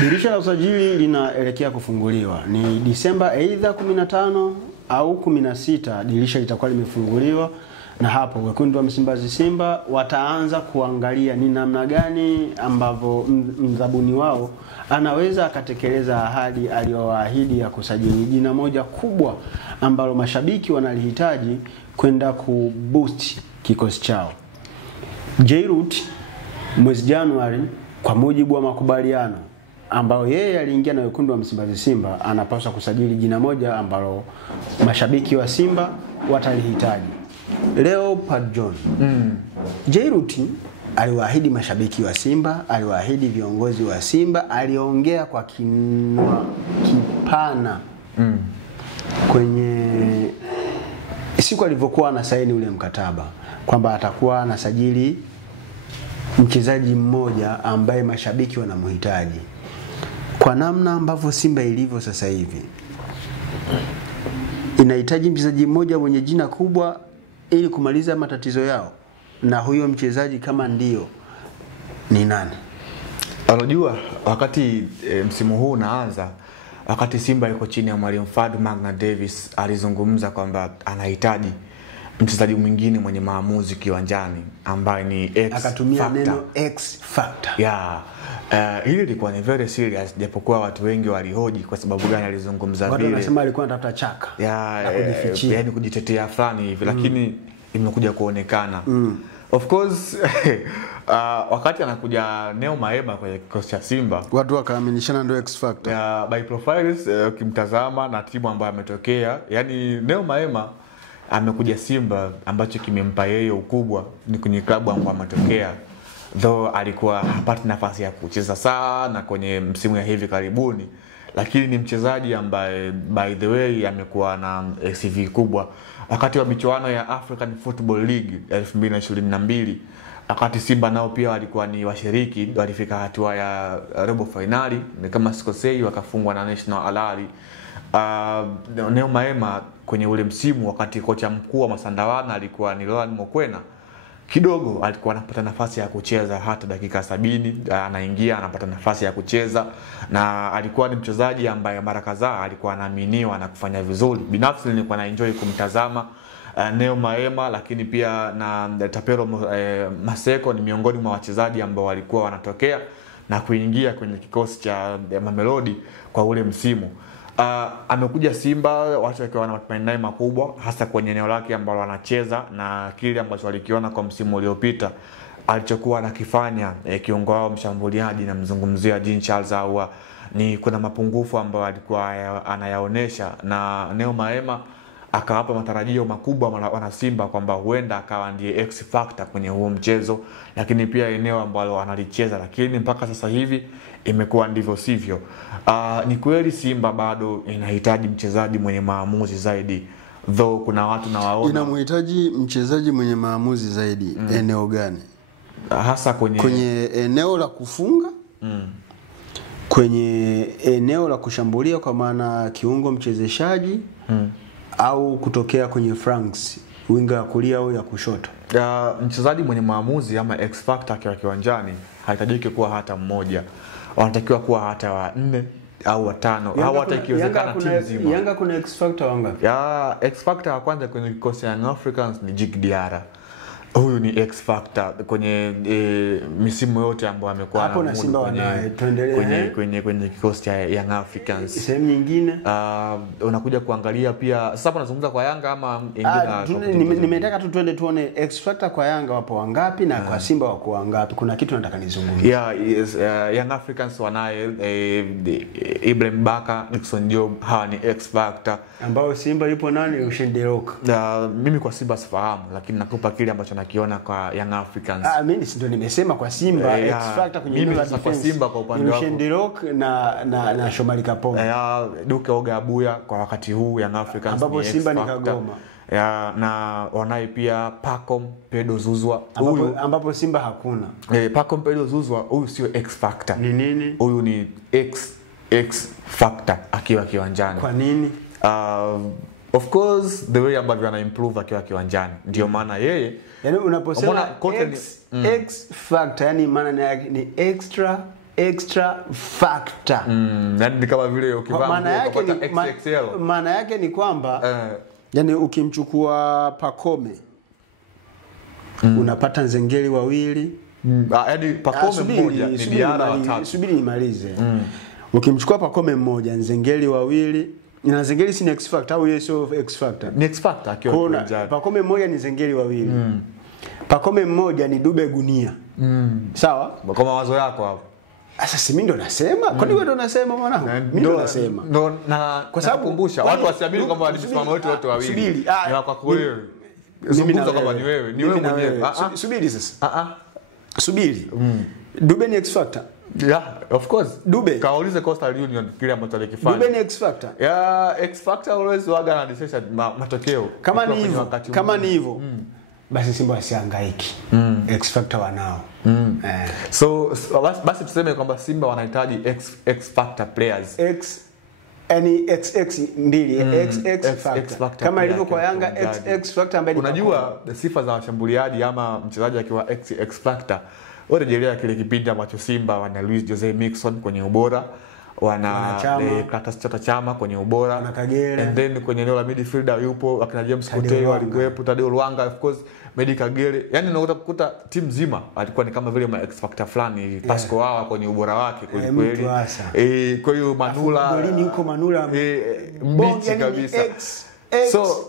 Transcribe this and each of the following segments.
Dirisha la usajili linaelekea kufunguliwa. Ni Disemba either 15 au 16 dirisha litakuwa limefunguliwa, na hapo wekundu wa Msimbazi Simba wataanza kuangalia ni namna gani ambavyo mzabuni wao anaweza akatekeleza ahadi aliyoahidi ya kusajili jina moja kubwa ambalo mashabiki wanalihitaji kwenda kuboost kikosi chao. Jairut mwezi Januari, kwa mujibu wa makubaliano ambao yeye aliingia na wekundu wa Msimbazi Simba, anapaswa kusajili jina moja ambalo mashabiki wa Simba watalihitaji. Leopard John. Jairut aliwaahidi mashabiki wa Simba, aliwaahidi viongozi wa Simba, aliongea kwa kinwa kipana kwenye siku alivyokuwa anasaini ule mkataba kwamba atakuwa anasajili mchezaji mmoja ambaye mashabiki wanamhitaji. Kwa namna ambavyo Simba ilivyo sasa hivi, inahitaji mchezaji mmoja mwenye jina kubwa ili kumaliza matatizo yao. Na huyo mchezaji kama ndio, ni nani? Unajua wakati msimu huu unaanza, wakati Simba yuko chini ya mwalimu Fadu Magna Davis, alizungumza kwamba anahitaji mchezaji mwingine mwenye maamuzi kiwanjani ambaye ni X, akatumia neno X factor. Hili lilikuwa ni very serious, japokuwa watu wengi walihoji kwa sababu gani alizungumza vile. Watu wanasema alikuwa anatafuta chaka na kujifichia, yani kujitetea fulani hivi, lakini imekuja kuonekana. Of course wakati anakuja Neo Maema kwenye kikosi cha Simba, watu wakaaminishana ndio X factor. By profiles ukimtazama na timu ambayo ametokea, yani Neo Maema amekuja Simba ambacho kimempa yeye ukubwa ni kwenye klabu ambayo ametokea. Though alikuwa hapati nafasi ya kucheza sana kwenye msimu ya hivi karibuni, lakini ni mchezaji ambaye by the way amekuwa na CV kubwa. Wakati wa michuano ya African Football League 2022, wakati Simba nao pia walikuwa ni washiriki, walifika hatua ya robo finali, ni kama sikosei, wakafungwa na National Al Ahly. Neo Maema kwenye ule msimu, wakati kocha mkuu wa Masandawana alikuwa ni Roland Mokwena, kidogo alikuwa anapata nafasi ya kucheza hata dakika 70, anaingia anapata nafasi ya kucheza, na alikuwa ni mchezaji ambaye mara kadhaa alikuwa anaaminiwa na kufanya vizuri. Binafsi nilikuwa na enjoy kumtazama Neo Maema, lakini pia na Tapero Maseko ni miongoni mwa wachezaji ambao walikuwa wanatokea na kuingia kwenye kikosi cha Mamelodi kwa ule msimu. Amekuja Simba watu wakiwa na matumaini makubwa, hasa kwenye eneo lake ambalo anacheza na kile ambacho walikiona kwa msimu uliopita alichokuwa anakifanya. Kiungo wao mshambuliaji na mzungumzia Jean Charles Ahoua, ni kuna mapungufu ambayo alikuwa anayaonesha, na Neo Maema akawapa matarajio makubwa wana Simba kwamba huenda akawa ndiye X factor kwenye huo mchezo, lakini pia eneo ambalo analicheza, lakini mpaka sasa hivi imekuwa ndivyo sivyo. Ni kweli Simba bado inahitaji mchezaji mwenye maamuzi zaidi, though kuna watu na waona inamhitaji mchezaji mwenye maamuzi zaidi. Eneo gani hasa? Kwenye eneo la kufunga, kwenye eneo la kushambulia kwa maana kiungo mchezeshaji, au kutokea kwenye flanks, winga ya kulia au ya kushoto. Mchezaji mwenye maamuzi ama X factor akiwa kiwanjani haitajiki kuwa hata mmoja, wanatakiwa kuwa hata 4 au 5 au hata ikiwezekana timu nzima. Yanga kuna X factor wangapi? X factor wa kwanza kwenye kikosi ya Africans ni Djigui Diarra. Huyu ni X factor kwenye misimu yote ambayo amekuwa hapo na Simba wanaye. Tuendelee kwenye kikosi cha Young Africans. Sehemu nyingine unakuja kuangalia pia sasa hapa nazungumza kwa Yanga ama ingine. Nimetaka tu twende tuone X factor kwa Yanga wapo wangapi na kwa Simba wako wangapi. Kuna kitu nataka nizungumzie. Young Africans wanaye Ibrahim Baka, Nixon Job, hawa ni X factor. Ambao Simba yupo nani? Ushenderok. Mimi kwa Simba sifahamu, lakini nakupa kile ambacho nakiona kwa Young Africans. Mimi ndio nimesema kwa Simba X factor kwenye eneo la defense. Simba kwa upande wako Ushenderok na Shomari Kapombe. Duke Oga Abuya kwa wakati huu Young Africans ambapo Simba ni Kagoma. Na wanaye pia Pacom Pedro Zuzwa, ambapo Simba hakuna. Pacom Pedro Zuzwa huyu sio X factor. Ni nini? Huyu ni X factor akiwa kiwanjani. Kwa nini? Of course the way ambavyo ana improve akiwa kiwanjani ndio maana yeye, yani unaposema X factor yani maana ni extra extra factor. Yani ni kama vile ukivaa XXL. Maana yake ni kwamba yani ukimchukua Pacome unapata Nzengeli wawili. Yani Pacome mmoja ni Diarra watatu. Subiri nimalize. Ukimchukua Pacome mmoja, Nzengeli wawili, na Nzengeli si X factor au sio X factor? Ni X factor akiwa uwanjani. Pacome mmoja ni Nzengeli wawili. Pacome mmoja ni Dube Gunia. Sawa? Kwa mawazo yako hapo. Sasa si mimi ndo nasema, kwani wewe ndo unasema mwanangu? Mimi ndo nasema. Na kwa sababu kukumbusha watu wasiamini kwamba walimsimama wote wawili. Subiri. Ni kwa wewe. Zungumza kama ni wewe. Ni wewe mwenyewe. Subiri sasa. Subiri. Dube ni X factor. Yeah, of course. Dube. Kaulize Coastal Union kile ambacho alikifanya. Dube ni X factor. Yeah, X factor always waga na decision matokeo. Kama ni hivyo. Basi Simba wasihangaiki. X factor wanao. So basi tuseme kwamba Simba wanahitaji X factor players. XX mbili X factor. Kama ilivyo kwa Yanga X factor ambaye unajua sifa za washambuliaji ama mchezaji akiwa X factor. Warejelea kile kipindi ambacho Simba wana Luis Jose Mixon kwenye ubora, wana Clatous Chota Chama kwenye ubora, and then kwenye eneo la midfielder yupo akina James Koteo alikuwepo, Tadeo Luanga of course, Medi Kagere. Yani unakuta kukuta timu nzima alikuwa ni kama vile ma X factor fulani. Pasco Wawa kwenye ubora wake kweli. Kwa hiyo Manula golini yuko Manula mbichi kabisa. So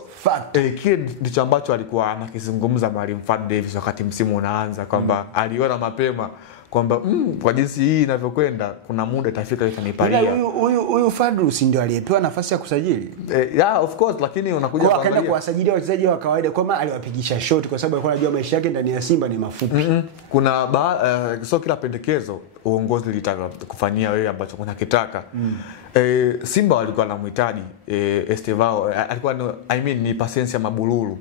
kile ndicho ambacho alikuwa anakizungumza Mwalimu Fad Davis wakati msimu unaanza kwamba aliona mapema kwamba kwa jinsi hii inavyokwenda kuna muda itafika itanipalia. Huyu Fadrus ndio aliyepewa nafasi ya kusajili. Yeah, of course, lakini unakuja kwa akaenda kuwasajili wachezaji wa kawaida kwa maana aliwapigisha shoti kwa sababu alikuwa anajua maisha yake ndani ya Simba ni mafupi. Kuna so kila pendekezo uongozi litaka kufanyia wewe ambacho unakitaka. Simba walikuwa wanamhitaji Estevao, alikuwa ni Pasensia Mabululu,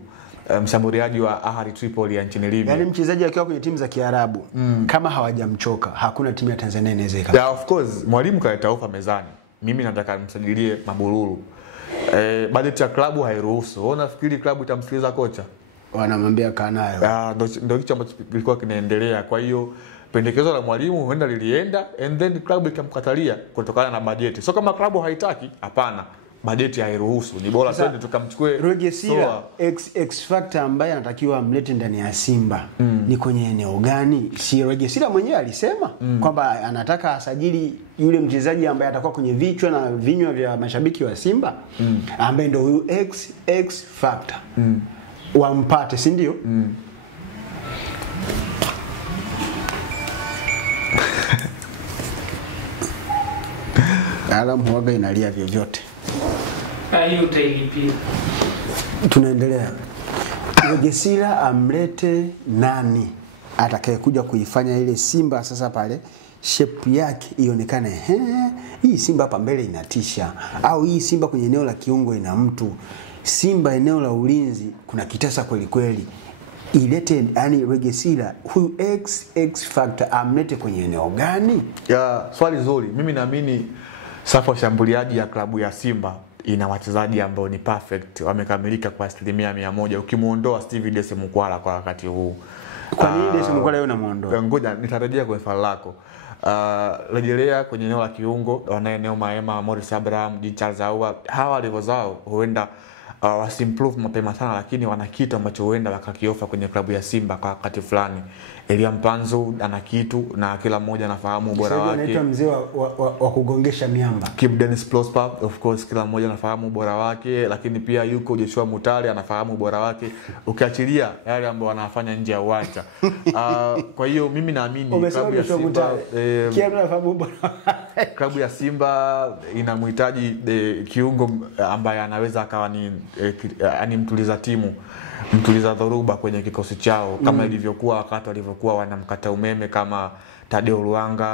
mshambuliaji wa Ahli Tripoli ya nchini Libya. Yaani mchezaji akiwa kwenye timu za Kiarabu kama hawajamchoka hakuna timu ya Tanzania inaweza ika. Yeah, of course, mwalimu kaleta ofa mezani. Mimi nataka nimsajilie Mabululu. Budget ya klabu hairuhusu. Wewe unafikiri klabu itamsikiliza kocha? Wanamwambia kaa nayo. Ndio kitu ambacho kilikuwa kinaendelea. Kwa hiyo pendekezo la mwalimu huenda lilienda and then klabu ikamkatalia kutokana na bajeti. So kama klabu haitaki, hapana. Bajeti hairuhusu. Ni bora twende tukamchukue Rogesila X factor ambaye anatakiwa amlete ndani ya Simba. Ni kwenye eneo gani? Si Rogesila mwenyewe alisema kwamba anataka asajili yule mchezaji ambaye atakuwa kwenye vichwa na vinywa vya mashabiki wa Simba ambaye ndio huyu X factor. Wampate, si ndio? Alamu huaga inalia vyovyote. Hiyo utailipia. Tunaendelea. Rogesila amlete nani atakayekuja kuifanya ile Simba sasa pale shape yake ionekane hii Simba hapa mbele inatisha, au hii Simba kwenye eneo la kiungo ina mtu, Simba eneo la ulinzi kuna kitasa kweli kweli. Ilete yani Rogesila huyu X factor amlete kwenye eneo gani? Ya swali zuri. Mimi naamini safu ya shambuliaji ya klabu ya Simba ina wachezaji ambao ni perfect, wamekamilika kwa 100%. Ukimuondoa Steve Dese Mukwala kwa wakati huu. Kwa nini Dese Mukwala yeye unamuondoa? Ngoja nitarejea kwa swali lako. Rejelea kwenye eneo la kiungo, wana eneo Maema, Morris Abraham, Jean Charles Ahoua. Hawa level zao huenda wasimprove mapema sana, lakini wana kitu ambacho huenda wakakiofa kwenye klabu ya Simba kwa wakati fulani. Elia Mpanzu ana kitu na kila mmoja anafahamu ubora wake. Anaitwa mzee wa kugongesha miamba. Kip Dennis Prosper, of course kila mmoja anafahamu ubora wake, lakini pia yuko Joshua Mutale anafahamu ubora wake, ukiachilia yale ambao wanafanya nje ya uwanja. Kwa hiyo mimi naamini klabu ya Simba klabu ya Simba inamhitaji kiungo ambaye anaweza akawa ni mtuliza timu, mtuliza dhoruba kwenye kikosi chao kama ilivyokuwa wakati walivyokuwa wanamkata umeme kama Tadeo Luanga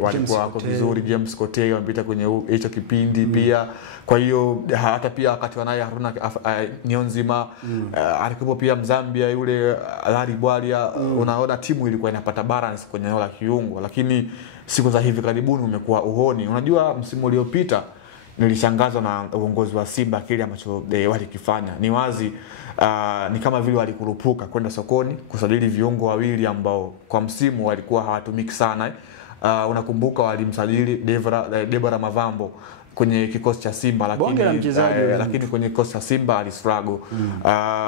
walikuwa wako vizuri, James Kotei wamepita kwenye hicho kipindi pia. Kwa hiyo hata pia wakati wanaye Haruna Niyonzima alikuwa pia Mzambia yule Larry Bwalia, unaona timu ilikuwa inapata balance kwenye eneo la kiungo, lakini siku za hivi karibuni umekuwa uhoni. Unajua msimu uliopita nilishangazwa na uongozi wa Simba kile ambacho walikifanya. Ni wazi ni kama vile walikurupuka kwenda sokoni kusajili viungo wawili ambao kwa msimu walikuwa hawatumiki sana unakumbuka walimsajili Deborah Mavambo kwenye kikosi cha Simba, lakini kwenye kikosi cha Simba alistruggle.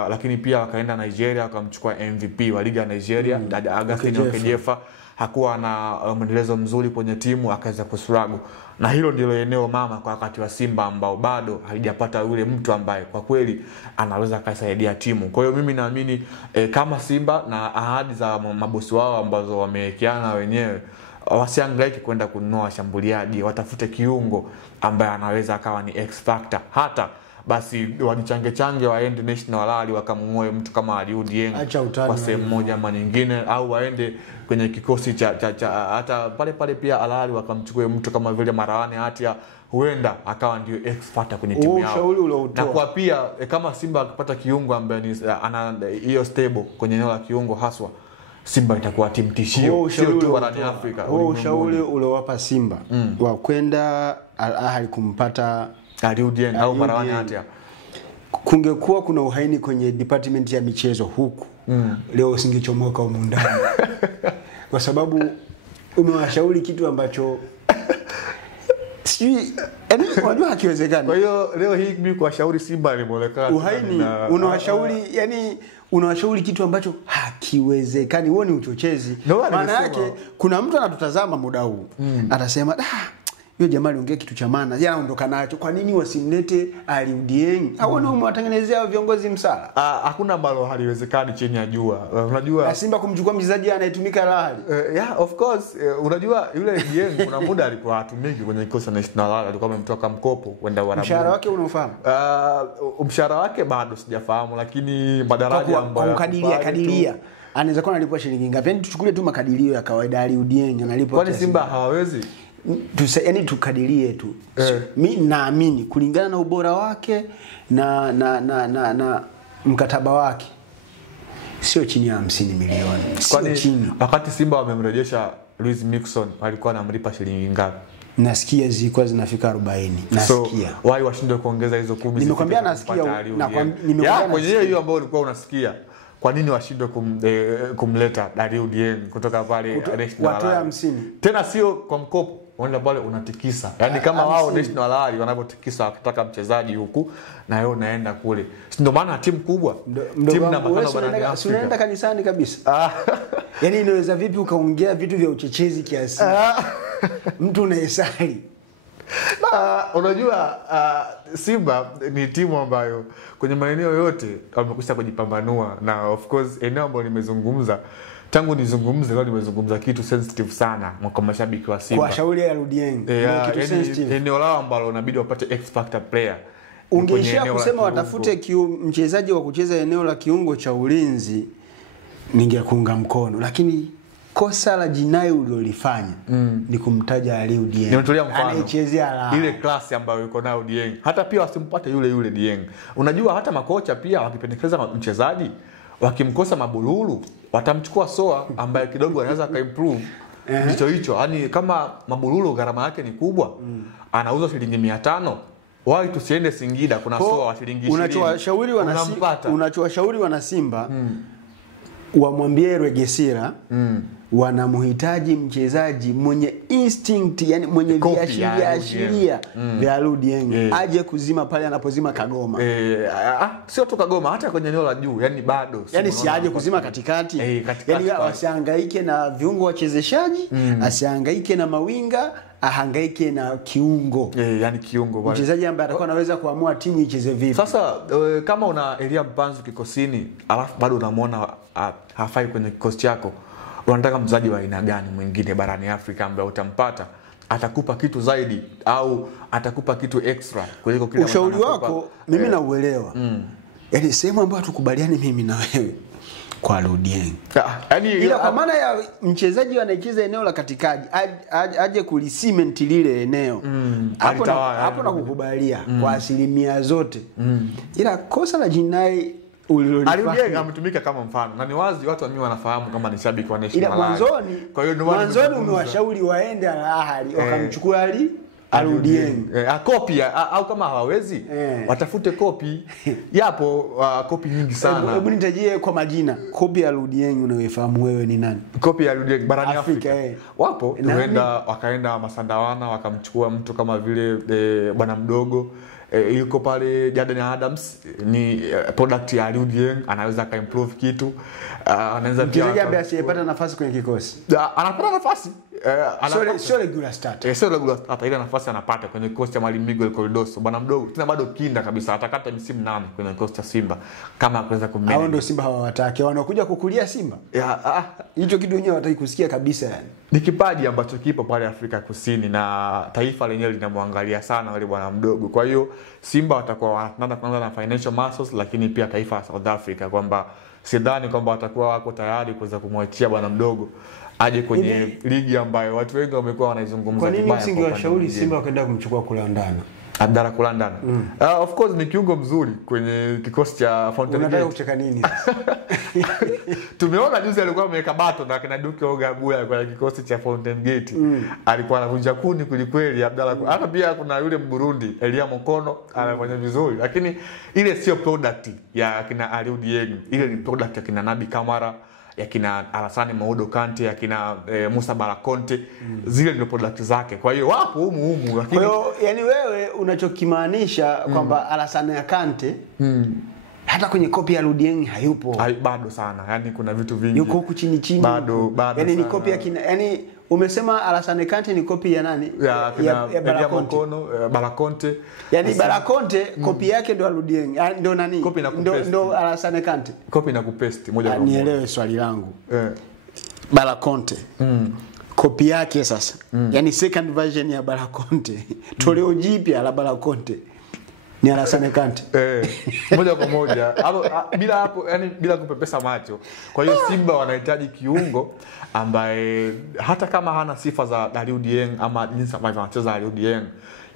Lakini pia wakaenda Nigeria wakamchukua MVP wa ligi ya Nigeria, Augustine Okejefa. Hakuwa na mwendelezo mzuri kwenye timu, akaweza kustruggle. Na hilo ndilo eneo mama kwa wakati wa Simba ambao bado halijapata yule mtu ambaye kwa kweli anaweza kusaidia timu. Kwa hiyo mimi naamini kama Simba na ahadi za mabosi wao ambazo wamewekeana wenyewe, wasiangaike kwenda kununua washambuliaji, watafute kiungo ambaye anaweza akawa ni X factor. Hata basi wajichange waende National Al wakamuoe mtu kama Aliou Dieng kwa sehemu moja ama nyingine, au waende kwenye kikosi cha hata pale pia Al Ahly wakamchukue mtu kama vile Marwan Hatia, huenda akawa ndio X factor kwenye timu yao. Na kwa pia kama Simba akipata kiungo ambaye ana hiyo stable kwenye eneo la kiungo haswa, Simba itakuwa timu tishio sio tu barani Afrika. Ushauri uliowapa Simba wa kwenda Al Ahly kumpata Aliou Dieng au Marwan Hatia, kungekuwa kuna uhaini kwenye department ya michezo huku, leo usingechomoka huko ndani. Kwa sababu umewashauri kitu ambacho sijui, yaani unajua hakiwezekani. Kwa hiyo leo hii mimi kuwashauri Simba limeonekana uhaini, unawashauri yani unawashauri kitu ambacho hakiwezekani. Huo ni uchochezi. Maana yake kuna mtu anatutazama muda huu atasema yule jamaa aliongea kitu cha maana, yeye anaondoka nacho. Kwa nini wasimlete Aliou Dieng? Au ndio mwatengenezea viongozi msala? Hakuna ambalo haliwezekani chini ya jua. Unajua Simba kumchukua mchezaji anayetumika Al Ahly. Yeah, of course. Unajua yule Dieng kuna muda alikuwa hatumiki kwenye kikosi cha National Al, alikuwa amemtoka mkopo kwenda Warabu. Mshahara wake unaofahamu? Mshahara wake bado sijafahamu, lakini madaraja ambayo kadiria anaweza kuwa analipwa shilingi ngapi? Yaani tuchukulie tu makadirio ya kawaida. Aliou Dieng analipwa. Kwani Simba hawawezi? Yaani tukadirie tu. Mimi naamini kulingana na ubora wake na mkataba wake sio chini ya 50 milioni. Kwani chini. Wakati Simba wamemrejesha Luis Mixon alikuwa anamlipa shilingi ngapi? Nasikia zilikuwa zinafika 40. Nasikia. So, why washindwe kuongeza hizo 10? Nimekwambia nasikia nimekwambia kwenye hiyo ambayo ulikuwa unasikia. Kwa nini washindwe kumleta Aliou Dieng kutoka pale National watoe 50? Tena sio kwa mkopo, wanaenda pale unatikisa. Yaani kama wao National Al wanavyotikisa wakitaka mchezaji huku na wewe unaenda kule. Ndio maana timu kubwa, timu na makano barani Afrika. Unaenda kanisani kabisa. Yaani inaweza vipi ukaongea vitu vya uchechezi kiasi? Mtu unayesali. Unajua Simba ni timu ambayo kwenye maeneo yote wamekwisha kujipambanua, na of course eneo ambalo nimezungumza tangu nizungumze leo nimezungumza kitu sensitive sana kwa mashabiki wa Simba. Kwa shauri ya Aliou Dieng kitu sensitive. Eneo lao ambalo inabidi wapate X factor player. Ungeishia kusema watafute mchezaji wa kucheza eneo la kiungo cha ulinzi, ningekuunga mkono, lakini kosa la jinai ulilofanya ni kumtaja Aliou Dieng. Nimetolea mfano anayechezea ile klasi ambayo yuko nayo Dieng. Hata pia wasimpate yule Dieng. Unajua hata makocha pia wakipendekeza mchezaji wakimkosa Mabululu watamchukua Soa ambaye kidogo anaweza kaimprove hicho. Yaani kama Mabululu gharama yake ni kubwa, anauzwa shilingi 500, wao tusiende Singida kuna Soa wa shilingi 20. Unachowashauri wana Simba wamwambie Regesira wanamhitaji mchezaji mwenye instinct, yani mwenye viashiria vya Aliou Dieng aje kuzima pale anapozima Kagoma. Sio tu Kagoma, hata kwenye eneo la juu, yani bado. Yani si aje kuzima katikati. Yani wasihangaike na viungo wachezeshaji, asihangaike na mawinga, ahangaike na kiungo. Yani kiungo bwana. Mchezaji ambaye atakuwa anaweza kuamua timu icheze vipi. Sasa kama una Elia Mpanzu kikosini, alafu bado unamuona hafai kwenye kikosi chako, unataka mchezaji wa aina gani mwingine barani Afrika ambaye utampata atakupa kitu zaidi au atakupa kitu extra kuliko kile ushauri wako mimi nauelewa. Yaani sehemu ambayo tukubaliane mimi na wewe kwa Aliou Dieng. Yaani ila kwa maana ya mchezaji anayecheza eneo la katikati aje kulicement lile eneo. Hapo na kukubalia kwa asilimia zote. Ila kosa la jinai Aliou Dieng ametumika kama mfano. Na ni wazi watu wa mimi wanafahamu kama ni shabiki wa National Al. Ila mwanzoni umewashauri waende Al Ahly wakamchukua Aludieng. Kopi au kama hawawezi watafute kopi. Yapo kopi nyingi sana. Hebu nitajie kwa majina. Kopi ya Aludieng unayoifahamu wewe ni nani? Kopi ya Aludieng barani Afrika. Wapo wakaenda Masandawana wakamchukua mtu kama vile bwana mdogo yuko pale Jordan Adams ni product ya Aludieng, anaweza ka improve kitu. Anaweza pia mchezaji ambaye asiyepata nafasi kwenye kikosi. Anapata nafasi. Sio regular start. Sio regular start, ile nafasi anapata kwenye kikosi cha Mwalimu Miguel Cordoso. Bwana mdogo tena bado kinda kabisa, atakata misimu 8 kwenye kikosi cha Simba kama akaweza kummanage. Hao ndio Simba hawataki. Wanakuja kukulia Simba. Hicho kitu wenyewe hawataki kusikia kabisa yani. Ni kipaji ambacho kipo pale Afrika Kusini na taifa lenyewe linamwangalia sana wale bwana mdogo. Kwa hiyo Simba watakuwa wanaanza na financial muscles, lakini pia taifa la South Africa kwamba sidhani kwamba watakuwa wako tayari kuweza kumwachia bwana mdogo aje kwenye ligi ambayo watu wengi wamekuwa wanaizungumza vibaya. Kwa nini usingewashauri Simba kwenda kumchukua Kulandana? Abdalla Kulandana. Of course ni kiungo mzuri kwenye kikosi cha Fountain Gate. Unataka kucheka nini sasa? Tumeona juzi alikuwa ameweka bato na kina Duke Ogabuya kwenye kikosi cha Fountain Gate. Alikuwa anavunja kuni kweli Abdalla. Hata pia kuna yule Burundi Elia Mokono anafanya vizuri, lakini ile sio product ya kina Aludieng. Ile ni product ya kina Nabi Kamara, ya kina Alassane Maudo Kante, ya kina Musa Balakonte. Zile ndio product zake. Kwa hiyo wapo humu lakini kwa hiyo yani wewe unachokimaanisha kwamba Alassane Kante hata kwenye kopi ya Aludieng hayupo. Bado sana. Yani kuna vitu vingi. Yuko huku chini. Bado yani ni kopi ya kina, yani umesema Alassane Kante ni kopi ya nani? Ya Balakonte. Balakonte. Yani Balakonte kopi yake ndo Aludieng. Ndio nani? Ndo Alassane Kante. Kopi na kupaste moja kwa moja. Nielewe swali langu. Balakonte. Kopi yake sasa. Yani second version ya Balakonte. Toleo jipya la Balakonte ni Alassane Kante. Moja kwa moja. Hapo bila hapo yani bila kupepesa macho. Kwa hiyo Simba wanahitaji kiungo ambaye hata kama hana sifa za Aludieng ama jinsi ambavyo anacheza Aludieng,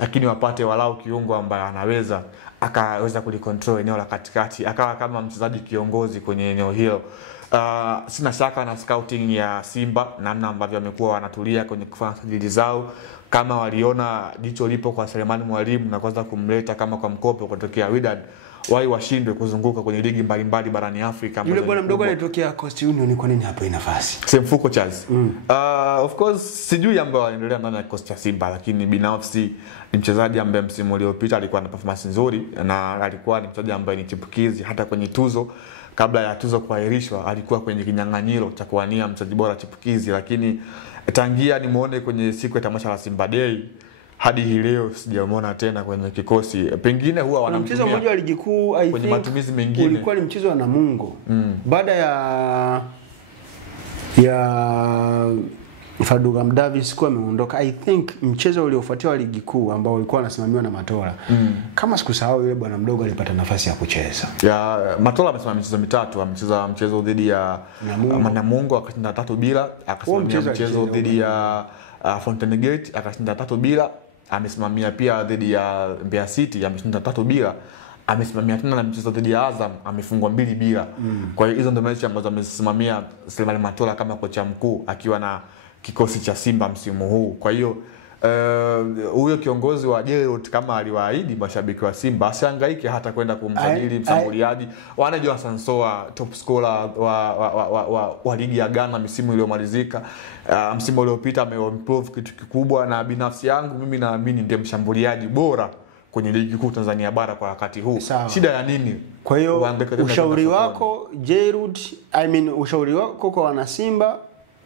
lakini wapate walau kiungo ambaye anaweza akaweza kulicontrol eneo la katikati, akawa kama mchezaji kiongozi kwenye eneo hilo. Sina shaka na scouting ya Simba namna ambavyo wamekuwa wanatulia kwenye kufanya sajili zao. Kama waliona jicho lipo kwa Selemani Mwalimu na kwanza kumleta kama kwa mkopo kutokea Wydad, wao washindwe kuzunguka kwenye ligi mbalimbali barani Afrika. Yule bwana mdogo alitokea Coast Union, kwa nini hapo ina nafasi? Semfuko Charles. Of course sijui ambao wanaendelea ndani ya Coast ya Simba, lakini binafsi ni mchezaji ambaye msimu uliopita alikuwa na performance nzuri na alikuwa ni mchezaji ambaye ni chipukizi. Hata kwenye tuzo, kabla ya tuzo kuahirishwa, alikuwa kwenye kinyang'anyiro cha kuwania mchezaji bora chipukizi, lakini tangia nimuone kwenye siku ya tamasha la Simba Day hadi hii leo sijamuona tena kwenye kikosi. Pengine huwa wanamtumia mchezo mmoja wa ligi kuu kwenye matumizi mengine. Ulikuwa ni mchezo wa Namungo. Baada ya Faduga Mdavis kuwa ameondoka, I think mchezo uliofuatia wa ligi kuu ambao ulikuwa unasimamiwa na Matola. Kama sikusahau yule bwana mdogo alipata nafasi ya kucheza. Matola amesimamia michezo mitatu, amecheza mchezo dhidi ya Namungo akashinda 3-0, akasimamia mchezo dhidi ya Fountain Gate akashinda 3-0, amesimamia pia dhidi ya Mbeya City ameshinda 3-0, amesimamia tena na mchezo dhidi ya Azam amefungwa 2-0. Kwa hiyo hizo ndio mechi ambazo amesimamia Selemani Matola kama kocha mkuu akiwa na kikosi cha Simba msimu huu. Kwa hiyo huyo kiongozi wa Jerot kama aliwaahidi mashabiki wa Simba asihangaike hata kwenda kumsajili mshambuliaji. Wanajua Sansoa top scorer wa ligi ya Ghana msimu uliomalizika. Msimu uliopita ameimprove kitu kikubwa, na binafsi yangu mimi naamini ndiye mshambuliaji bora kwenye ligi kuu Tanzania bara kwa wakati huu. Shida ya nini? Kwa hiyo ushauri wako Jerut, ushauri wako kwa wana Simba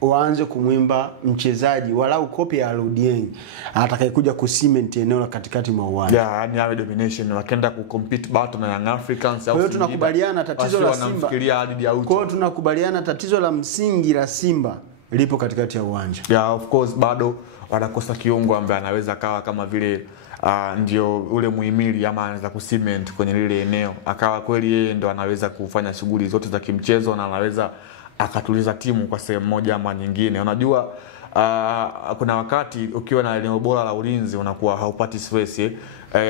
waanze kumwimba mchezaji walau kopi ya Aludieng atakayekuja kucement eneo la katikati mwa uwanja. Yani awe domination, wakaenda kucompete battle na Young Africans. Kwa hiyo tunakubaliana tatizo la Simba. Kwa hiyo tunakubaliana tatizo la msingi la Simba lipo katikati ya uwanja. Of course bado wanakosa kiungo ambaye anaweza kawa kama vile ndio ule muhimili ama anaweza kucement kwenye lile eneo. Akawa kweli yeye ndo anaweza kufanya shughuli zote za kimchezo na anaweza akatuliza timu kwa sehemu moja ama nyingine. Unajua kuna wakati ukiwa na eneo bora la ulinzi unakuwa haupati stress.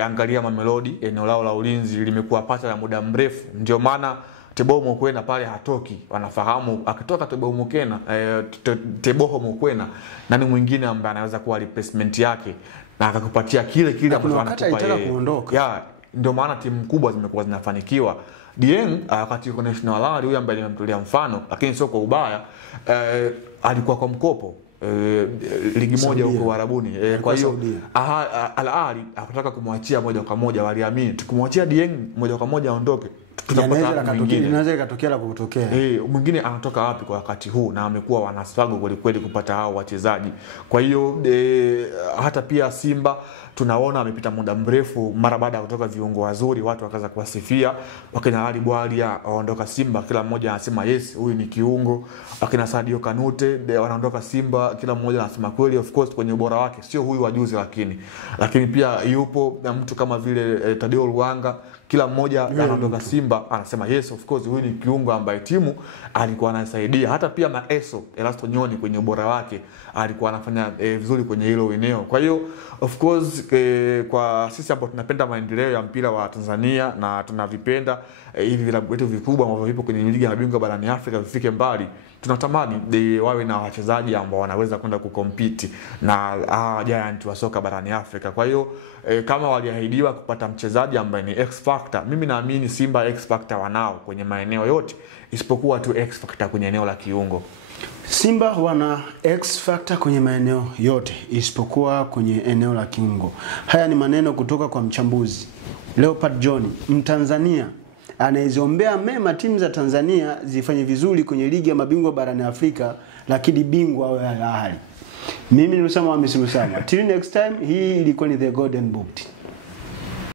Angalia Mamelodi, eneo lao la ulinzi limekuwa pata la muda mrefu. Ndio maana Teboho Mokoena pale hatoki. Wanafahamu akitoka Teboho Mokoena, Teboho Mokoena nani mwingine ambaye anaweza kuwa replacement yake. na akakupatia kile ambacho anakupa yeye. Kuondoka. Ndio maana timu kubwa zimekuwa zinafanikiwa. Dieng wakati yuko National Al Ahly, huyu ambaye nimemtolea mfano, lakini sio kwa ubaya, alikuwa kwa mkopo ligi moja huko Arabuni. Kwa hiyo Al Ahly akataka kumwachia moja kwa moja, waliamini tukimwachia Dieng moja kwa moja aondoke tutapata mwingine. Inaweza ikatokea la kutokea. Mwingine anatoka wapi kwa wakati huu, na amekuwa wana struggle kweli kupata hao wachezaji. Kwa hiyo hata pia Simba tunaona amepita muda mrefu mara baada ya kutoka viungo wazuri, watu wakaanza kuwasifia. Wakina Ali Bwalia waondoka Simba, kila mmoja anasema yes, huyu ni kiungo. Wakina Sadio Kanute wanaondoka Simba, kila mmoja anasema kweli, of course kwenye ubora wake sio huyu wa juzi, lakini pia yupo na mtu kama vile Tadeo Luanga, kila mmoja anaondoka Simba anasema yes, of course huyu ni kiungo ambaye timu alikuwa anasaidia. Hata pia Maeso Elasto Nyoni kwenye ubora wake alikuwa anafanya vizuri kwenye hilo eneo. Kwa hiyo of course kwa sisi ambao tunapenda maendeleo ya mpira wa Tanzania na tunavipenda hivi vilabu vyetu vikubwa ambavyo vipo kwenye ligi ya mabingwa barani Afrika vifike mbali, tunatamani wawe na wachezaji ambao wanaweza kwenda kukompiti na giant wa soka barani Afrika. Kwa hiyo kama waliahidiwa kupata mchezaji ambaye ni X factor, mimi naamini Simba X factor wanao kwenye maeneo yote isipokuwa tu X factor kwenye eneo la kiungo. Simba wana X factor kwenye maeneo yote isipokuwa kwenye eneo la kiungo. Haya ni maneno kutoka kwa mchambuzi Leopard John, Mtanzania anayeziombea mema timu za Tanzania zifanye vizuri kwenye ligi ya mabingwa barani Afrika, lakini bingwa awe Al Ahly. Mimi ni Usama wa Misri Usama. Till next time, hii ilikuwa ni The Golden Boot.